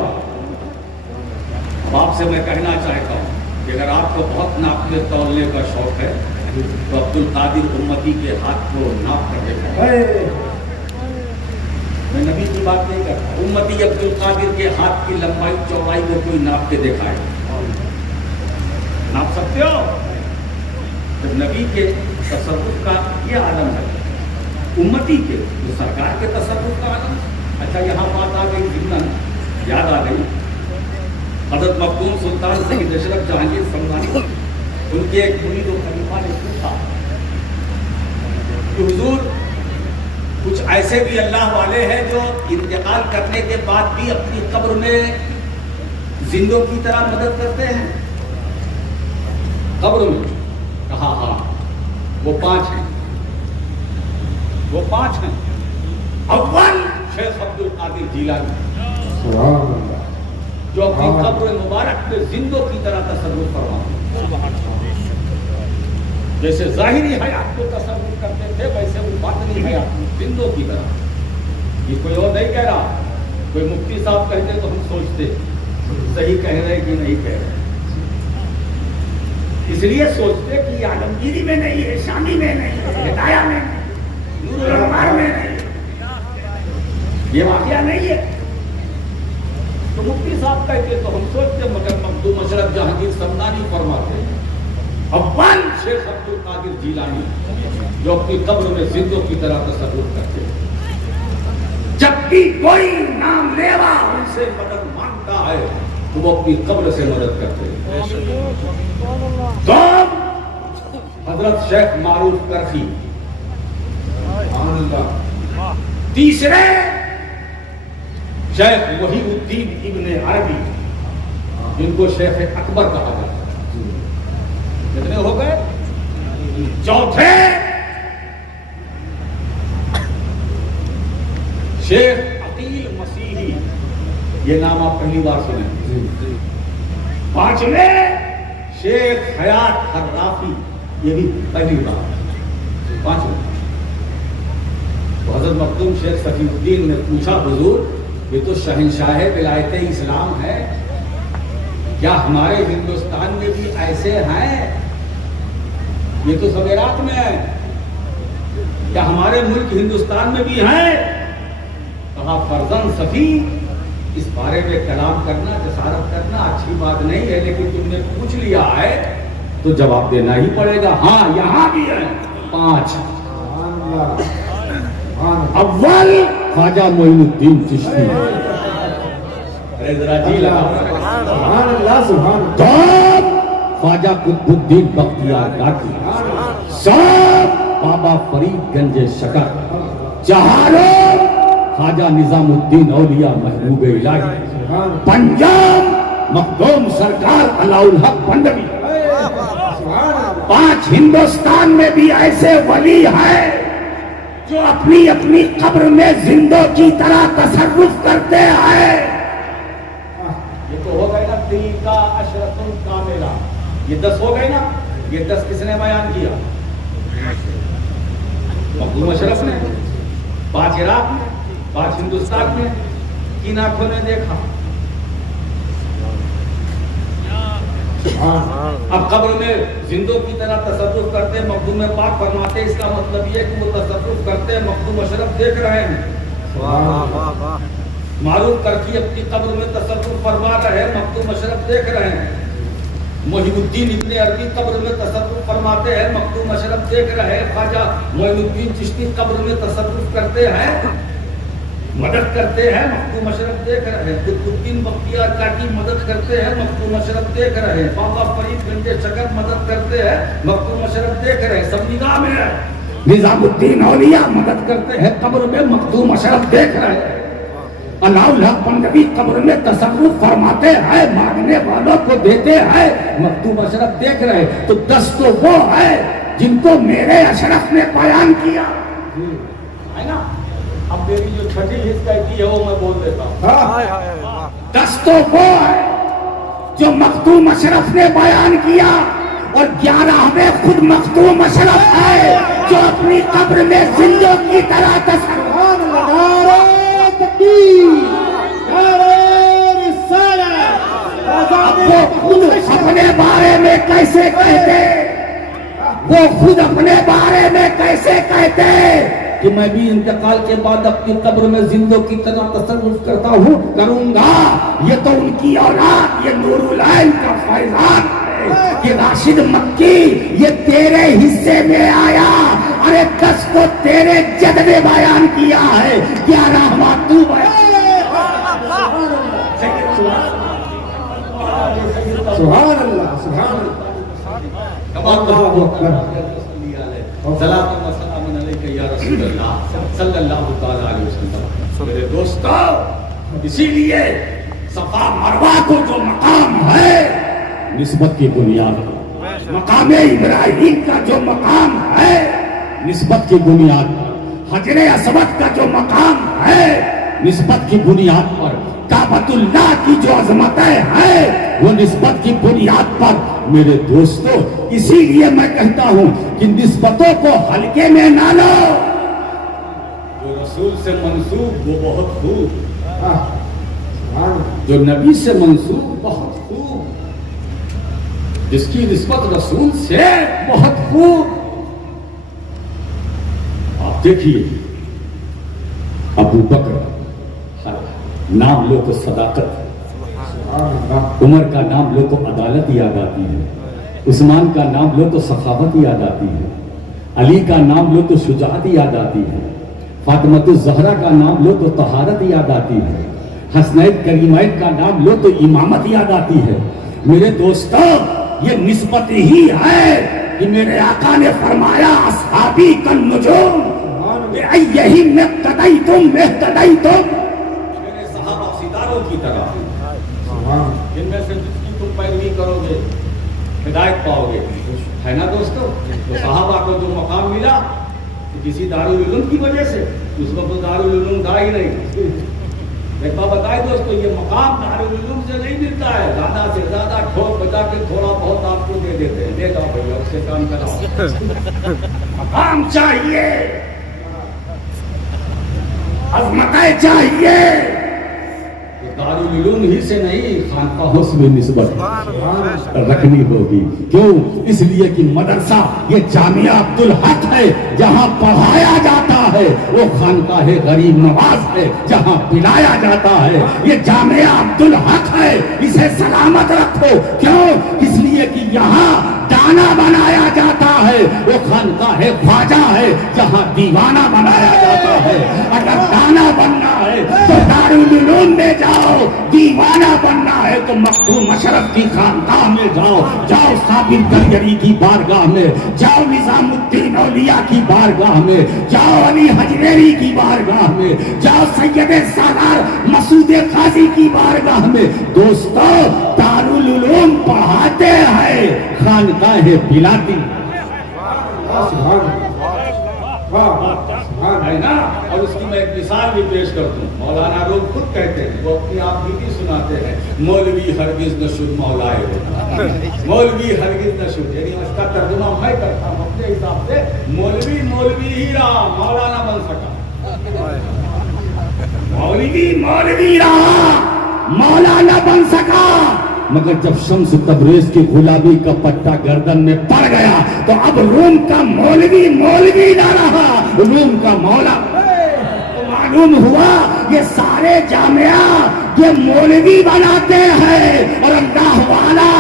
اب آپ سے میں کہنا چاہتا ہوں کہ اگر آپ کو بہت ناپنے تولنے کا شوق ہے تو عبد القادر امتی کے ہاتھ کو ناپ کر دیکھا. میں نبی کی بات نہیں کرتا, امتی عبد القادر کے ہاتھ کی لمبائی چوڑائی کو کوئی ناپ کے دیکھا ہے. ناپ سکتے ہو. جب نبی کے تصرف کا یہ عالم ہے, امتی کے جو سرکار کے تصرف کا عالم. اچھا یہاں بات آ گئی, ضمن یاد آ گئی حضرت مخدوم سلطان سید اشرف جہانگیر سمدانی ان کے ایک مرید و خلیفہ نے پوچھا کہ حضور کچھ ایسے بھی اللہ والے ہیں جو انتقال کرنے کے بعد بھی اپنی قبر میں زندوں کی طرح مدد کرتے ہیں قبر میں؟ کہا ہاں وہ 5 ہیں، وہ 5 ہیں۔ اول شیخ عبد القادر جیلانی جو اپنی قبر مبارک میں زندوں کی طرح تصرف فرماتے، جیسے ظاہری حیات کو تصرف کرتے تھے ویسے وہ باطنی حیات میں زندوں کی طرح۔ یہ کوئی اور نہیں کہہ رہا، کوئی مفتی صاحب کہتے تو ہم سوچتے صحیح کہہ رہے کہ نہیں کہہ رہے، اس لیے سوچتے کہ یہ عالمگیری میں نہیں ہے، شامی میں نہیں ہے، ہدایہ میں نہیں، نور الانوار میں نہیں، یہ واقعہ نہیں ہے تو مفتی صاحب کہتے تو ہم سوچتے، مگر مخدوم اشرف جہانگیر سمدانی فرماتے اول شیخ عبد القادر جیلانی جو اپنی قبر میں زندوں کی طرح تصرف کرتے ہیں، جب بھی کوئی نام لیوا ان سے مدد مانگتا ہے تو وہ اپنی قبر سے مدد کرتے ہیں۔ دوم حضرت شیخ معروف کرخی، تیسرے شیخ وحی الدین ابن عربی جن کو شیخ اکبر کہا جاتا ہے، کتنے ہو گئے؟ چوتھے شیخ عقیل مسیحی، یہ نام آپ پہلی بار سنیں۔ پانچویں شیخ حیات خرافی، یہ بھی پہلی بار، پانچویں۔ تو حضرت مخدوم شیخ صفی الدین نے پوچھا حضور یہ تو شہنشاہ ولایت اسلام ہے، کیا ہمارے ہندوستان میں بھی ایسے ہیں؟ یہ تو سویرات میں ہے، کیا ہمارے ملک ہندوستان میں بھی ہیں؟ کہا فرزند صفی اس بارے میں کلام کرنا، جسارت کرنا اچھی بات نہیں ہے، لیکن تم نے پوچھ لیا ہے تو جواب دینا ہی پڑے گا۔ ہاں یہاں بھی ہیں 5۔ اول خواجہ معین الدین چشتی، ارے ذرا جی لگا، دوم خواجہ قطب الدین بختیار کاکی، سوم بابا فرید گنج شکر، چہارم خواجہ نظام الدین اولیاء محبوب الہی، پنجم مخدوم سرکار علاء الحق بندوی۔ 5 ہندوستان میں بھی ایسے ولی ہیں جو اپنی اپنی قبر میں زندوں کی طرح تصرف کرتے ہیں۔ یہ تو ہو گئے نا دل کا عشرۃ کاملہ، یہ 10 ہو گئے نا، یہ 10 کس نے بیان کیا؟ مخدوم اشرف نے، 5 عراق میں، 5 ہندوستان میں، کن آنکھوں نے دیکھا؟ اب قبر میں زندوں کی طرح تصرف کرتے ہیں، مخدوم پاک فرماتے اس کا مطلب یہ ہے کہ وہ تصرف کرتے ہیں، مخدوم اشرف دیکھ رہے ہیں۔ معروف کرخی اپنی قبر میں تصرف فرما رہے ہیں، مخدوم اشرف دیکھ رہے ہیں۔ محی الدین ابن عربی قبر میں تصرف فرماتے ہیں، مخدوم اشرف دیکھ رہے ہیں۔ خواجہ معین الدین چشتی قبر میں تصرف کرتے ہیں، مدد کرتے ہیں، مخدوم اشرف دیکھ رہے ہیں۔ قطب الدین بختیار کاکی مدد کرتے ہیں، مخدوم اشرف دیکھ رہے ہیں۔ بابا فرید گنج شکر مدد کرتے ہیں، مخدوم اشرف دیکھ رہے ہیں، سب نگاہ میں ہے۔ نظام الدین اولیاء مدد کرتے ہیں قبر میں، مخدوم اشرف دیکھ رہے ہیں۔ علاء الحق بندوی قبر میں تصرف فرماتے ہیں، مانگنے والوں کو دیتے ہیں، مخدوم اشرف دیکھ رہے ہیں۔ تو 10 تو وہ ہے جن کو میرے اشرف نے بیان کیا ہے نا۔ اب میری جو چھٹی حصہ کہتی ہے وہ میں بول دیتا ہوں۔ 10 تو وہ ہے جو مخدوم اشرف نے بیان کیا، اور 11ویں خود مخدوم اشرف ہے جو اپنی قبر میں زندوں کی طرح تصرف۔ وہ خود اپنے بارے میں کیسے کہتے، وہ خود اپنے بارے میں کیسے کہتے کہ میں بھی انتقال کے بعد اپنی قبر میں زندوں کی طرح تصرف کرتا ہوں، کروں گا۔ یہ تو ان کی اولاد، یہ نور العین کا فیضان ہے کہ راشد مکی یہ تیرے حصے میں آیا، ارے 10 کو تیرے جد نے بیان کیا ہے، 11واں تو بیان۔ سبحان اللہ سبحان اللہ اللہ اکبر سلام و سلام علیک یا رسول اللہ صلی اللہ تعالی علیہ وسلم. میرے دوستو اسی لیے صفا مروہ کو جو مقام ہے نسبت کی بنیاد پر، مقام ابراہیم کا جو مقام ہے نسبت کی بنیاد پر، حجر اسود کا جو مقام ہے نسبت کی بنیاد پر، کعبۃ اللہ کی جو عظمتیں ہیں وہ نسبت کی بنیاد پر. میرے دوستو اسی لیے میں کہتا ہوں کہ نسبتوں کو ہلکے میں نہ لو. جو رسول سے منسوب وہ بہت خوب، جو نبی سے منسوب بہت خوب، جس کی نسبت رسول سے بہت خوب. آپ دیکھیے ابو بکر نام لو تو صداقت، عمر کا نام لو تو عدالت یاد آتی ہے، عثمان کا نام لو تو سخاوت یاد آتی ہے، علی کا نام لو تو شجاعت یاد آتی ہے، فاطمۃ الزہرا کا نام لو تو طہارت یاد آتی ہے، حسنین کریمین کا نام لو تو امامت یاد آتی ہے. میرے دوستو یہ نسبت ہی ہے کہ میرے آقا نے فرمایا اصحابی کالنجوم بأیہم اقتدیتم اہتدیتم. میرے صحابہ ستاروں کی طرح جن میں سے جس کی تم پیروی کرو گے ہدایت پاؤ گے. ہے نا دوستو؟ تو صحابہ کو جو مقام ملا کسی دارالعلوم کی وجہ سے، اس وقت تو دارالعلوم تھا ہی نہیں. ایک بات بتائے دوستو یہ مقام دارالعلوم سے نہیں ملتا ہے، زیادہ سے زیادہ ٹھوک بجا کے تھوڑا بہت آپ کو دے دیتے ہیں، لے جاؤ بھائی اس سے کام کراؤ. مقام چاہیے، عظمتیں چاہیے. دارالعلوم ہی سے نہیں خانقاہوں سے بھی نسبت رکھنی ہوگی. کیوں؟ اس لیے کہ مدرسہ یہ جامعہ عبدالحق ہے جہاں پڑھایا جاتا ہے، وہ خانقاہ غریب نواز ہے جہاں پلایا جاتا ہے. یہ جامعہ عبدالحق ہے، اسے سلامت رکھو. کیوں؟ اس لیے کہ یہاں دانا بنایا جاتا ہے، وہ خانقاہ خواجہ ہے جہاں دیوانہ بنایا جاتا ہے. اگر دانا بننا ہے تو دارالعلوم میں جاؤ، دیوانہ بننا ہے تو مختوم اشرف کی خانقاہ میں جاؤ، جاؤ صابر کنگری کی بارگاہ میں، جاؤ نظام الدین اولیاء کی بارگاہ میں، جاؤ علی حجویری کی بارگاہ میں، جاؤ سید سالار مسعود قاضی کی بارگاہ میں. دوستو دارالعلوم پڑھاتے ہیں، خانقاہ پلاتی ہے نا. اور اس کی میں ایک مثال بھی پیش کرتا ہوں. مولانا روم خود کہتے ہیں، وہ اپنی آپ گیتی سناتے ہیں، مولوی ہرگز نہ شد مولائے ہوتا. مولوی ہرگز نہ شد، یعنی اس کا ترجمہ میں کرتا ہوں اپنے حساب سے، مولوی مولوی ہی رہا، مولانا بن سکا. مولوی مولوی رہا، مولانا بن سکا. مگر جب شمس تبریز کی گلابی کا پٹا گردن میں پڑ گیا تو اب روم کا مولوی مولوی نہ رہا، روم کا مولا. تو معلوم ہوا یہ سارے جامعہ یہ مولوی بناتے ہیں اور اللہ والا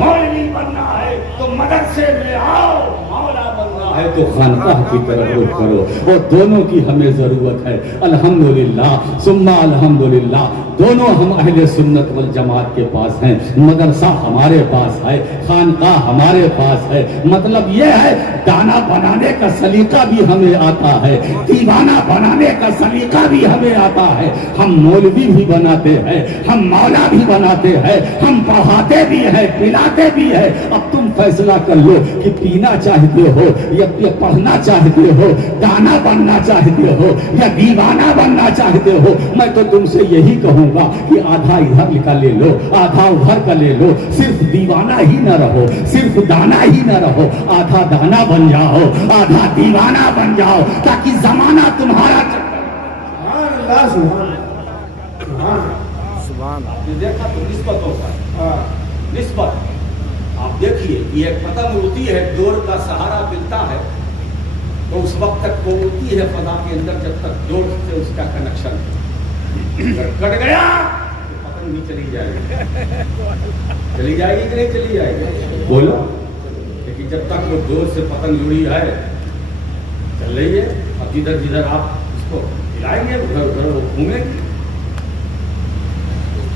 مولوی بننا ہے تو مدرسے میں آؤ، مولا بننا ہے تو خانقاہ کی طرف رخ کرو. اور دونوں کی ہمیں ضرورت ہے. الحمدللہ ثم الحمدللہ دونوں ہم اہل سنت والجماعت کے پاس ہیں. مدرسہ ہمارے پاس ہے، خانقاہ ہمارے پاس ہے. مطلب یہ ہے دانا بنانے کا سلیقہ بھی ہمیں آتا ہے، دیوانہ بنانے کا سلیقہ بھی ہمیں آتا ہے. ہم مولوی بھی بناتے ہیں، ہم مولا بھی بناتے ہیں، ہم پڑھاتے بھی ہیں، پلاتے بھی ہیں. اب تم فیصلہ کر لو کہ پینا چاہتے ہو یا پڑھنا چاہتے ہو، دانا بننا چاہتے ہو یا دیوانہ بننا چاہتے ہو. میں تو تم سے یہی کہوں گا کہ آدھا ادھر کا لے لو، آدھا ادھر کا لے لو. صرف دیوانہ ہی نہ رہو، صرف دانا ہی نہ رہو، آدھا دانا بن جاؤ، آدھا دیوانہ بن جاؤ تاکہ زمانہ تمہارا. دیکھا تو نسبت ہوتا ہے، نسبت. آپ دیکھیے یہ ایک پتنگ اڑتی ہے، ڈور کا سہارا ملتا ہے تو اس وقت تک وہ اڑتی ہے فضا کے اندر جب تک ڈور سے اس کا کنیکشن کٹ گیا تو پتنگ بھی چلی جائے گی. چلی جائے گی کہ نہیں چلی جائے گی؟ بولو. لیکن جب تک وہ ڈور سے پتنگ جڑی ہے چل رہی ہے. اب جدھر جدھر آپ اس کو ہلائیں گے ادھر ادھر وہ گھومے گی.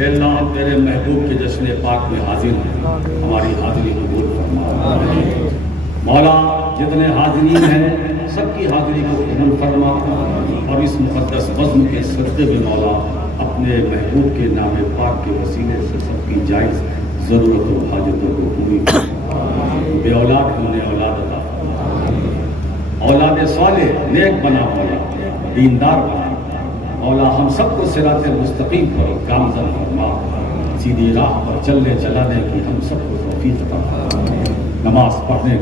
اے اللہ ہم تیرے محبوب کے جشن پاک میں حاضر ہیں، ہماری حاضری قبول فرما۔ مولا جتنے حاضرین ہیں سب کی حاضری کو قبول فرما، اور اس مقدس بزم کے صدقے میں مولا اپنے محبوب کے نام پاک کے وسیلے سے سب کی جائز ضرورت و حاجتوں کو پوری فرما۔ بے اولاد ہونے اولاد عطا فرما، اولاد صالح نیک بنا مولا، دیندار بنا مولا، ہم سب کو صراط مستقیم پر گامزن فرما، سیدھی راہ پر چلنے چلانے کی ہم سب کو توفیق عطا فرما، نماز پڑھنے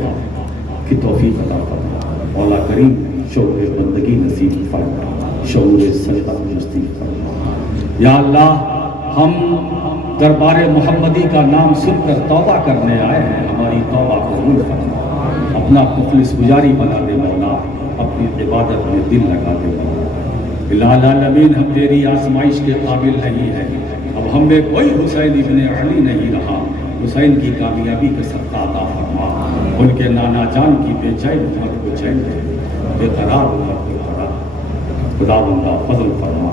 کی توفیق عطا فرما مولا کریم، شعور بندگی نصیب فرما، شعور سجدہ نصیب فرما۔ یا اللہ ہم دربار محمدی کا نام سن کر توبہ کرنے آئے ہیں، ہماری توبہ قبول فرما، اپنا مخلص پجاری بنا دے مولا، اپنی عبادت میں دل لگا دے مولا۔ العالمین ہم تیری آزمائش کے قابل نہیں ہے، اب ہم میں کوئی حسین ابن علی نہیں رہا، حسین کی کامیابی کا صدقہ عطا فرما، ان کے نانا جان کی بے چین امت کو چین دے، بے قرار امت کو قرار، خدا بندہ فضل فرما۔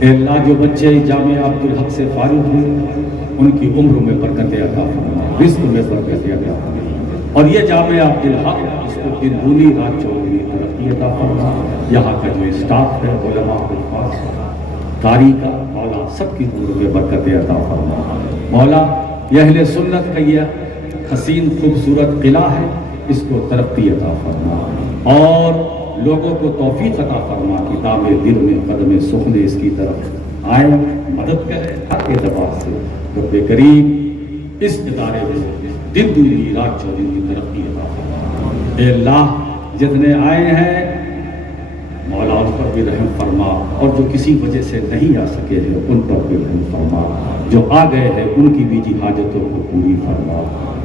اے اللہ جو بچے جامعہ عبدالحق سے فارغ ہوئے ان کی عمر میں برکت عطا فرما، رزق میں برکت عطا فرما، اور یہ جامعہ عبدالحق اس کو دن دونی رات چوگنی ترقی عطا فرما۔ یہاں کا جو اسٹاف ہے علماء حفاظ قاری کا مولا سب کی عمر میں برکت عطا فرما۔ مولا یہ اہل سنت کا یہ حسین خوبصورت قلعہ ہے، اس کو ترقی عطا فرما، اور لوگوں کو توفیق عطا فرما کہ دام دل میں قدم سخن اس کی طرف آئے، مدد کرے ہر اعتبار سے۔ رب کریم اس ادارے میں دن دنی رات چوبیس کی ترقی عطا فرما۔ اے اللہ جتنے آئے ہیں مولا ان پر بھی رحم فرما، اور جو کسی وجہ سے نہیں آ سکے ہیں ان پر بھی رحم فرما، جو آ گئے ہیں ان کی بھی حاجتوں کو پوری فرما،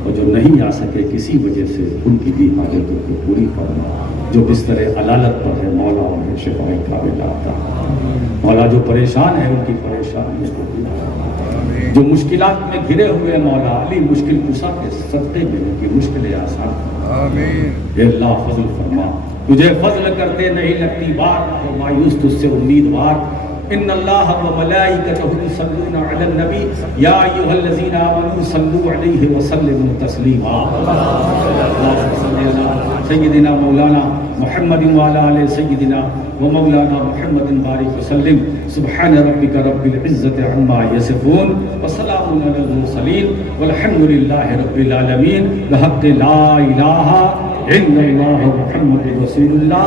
اور جو نہیں آ سکے کسی وجہ سے ان کی بھی حاجتوں کو پوری فرما۔ جو بستر علالت پر ہے مولا انہیں شفاء کاملہ عطا فرما، مولا جو پریشان ہے ان کی پریشانیوں کو پورا فرما، جو مشکلات میں گھرے ہوئے مولا علی مشکل کشا کے صدقے میں ان کی مشکلیں آسان فرما۔ اے اللہ فضل فرما، تجھے فضل کرتے نہیں لگتی بات، اور مایوس تجھ سے امیدوار۔ ان اللہ و ملائکتہ یصلون علی النبی یا ایھا الذین آمنوا صلوا علیہ وسلموا تسلیما۔ اللهم صل علی سیدنا مولانا محمد وعلی آل سیدنا و مولانا محمد بارک وسلم۔ سبحان ربک رب العزۃ عما یصفون وسلام علی المرسلین والحمد للہ رب العالمین، بحق لا الہ الا اللہ محمد رسول اللہ۔